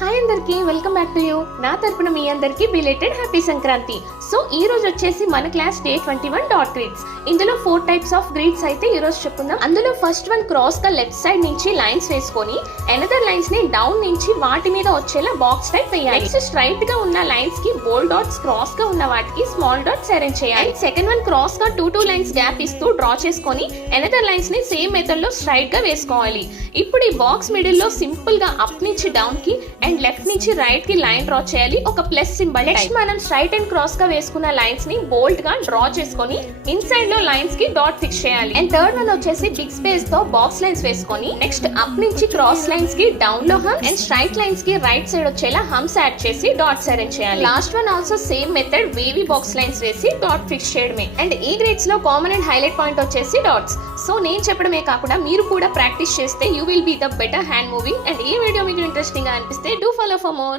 Hi అందరికి welcome back to you. నా తరపున మీ అందరికి బిలేటెడ్ హ్యాపీ సంక్రాంతి. సో ఈ రోజు వచ్చేసి మన క్లాస్ డే 21 డాట్ గ్రిడ్స్. ఇందులో 4 టైప్స్ ఆఫ్ గ్రిడ్స్ అయితే ఈ రోజు చెప్పుకుందాం. అందులో ఫస్ట్ వన్ క్రాస్ గా లెఫ్ట్ సైడ్ నుంచి లైన్స్ వేసుకొని అనదర్ లైన్స్ ని డౌన్ నుంచి వాటి మీద వచ్చేలా బాక్స్ టైప్ వేయాలి. నెక్స్ట్ స్ట్రైట్ గా ఉన్న లైన్స్ కి బోల్డ్ డాట్స్, క్రాస్ గా ఉన్న వాటికి స్మాల్ డాట్స్ అరేంజ్ చేయాలి. సెకండ్ వన్ క్రాస్ గా 2 లైన్స్ గ్యాప్ ఇస్తూ డ్రా చేసుకొని అనదర్ లైన్స్ ని సేమ్ మెథడ్ లో స్ట్రైట్ గా వేసుకోవాలి. ఇప్పుడు ఈ బాక్స్ మిడిల్ లో సింపుల్ గా అప్ నుంచి డౌన్ కి అండ్ లెఫ్ట్ నుంచి రైట్ కి లైన్ డ్రా చేయాలి, ఒక ప్లస్ సింబల్. నెక్స్ట్ మనం స్ట్రైట్ అండ్ క్రాస్ గా వేసుకున్న లైన్స్ ని బోల్డ్ గా డ్రా చేసుకొని ఇన్సైడ్ లో లైన్స్ కి డాట్ ఫిక్స్ చేయాలి. అండ్ థర్డ్ వన్ వచ్చేసి బిగ్ స్పేస్ తో బాక్స్ లైన్స్ వేసుకొని నెక్స్ట్ అప్ నుంచి క్రాస్ లైన్స్ కి డౌన్ లో హమ్స్ అండ్ స్ట్రైట్ లైన్స్ కి రైట్ సైడ్ వచ్చేలా హమ్స్ యాడ్ చేసి డాట్స్ అరేంజ్ చేయాలి. Last one also same method, wavy box lines వేసి డాట్ ఫిక్స్ చేయడమే. అండ్ ఈ గ్రేడ్స్ లో కామన్ అండ్ హైలైట్ పాయింట్ వచ్చేసి డాట్స్. సో నేను చెప్పడమే కాకుండా మీరు కూడా ప్రాక్టీస్ చేస్తే you will be the better hand moving. And ఈ వీడియో మీకు ఇంట్రెస్టింగ్ గా అనిపిస్తే డూ ఫాలో ఫర్ మోర్.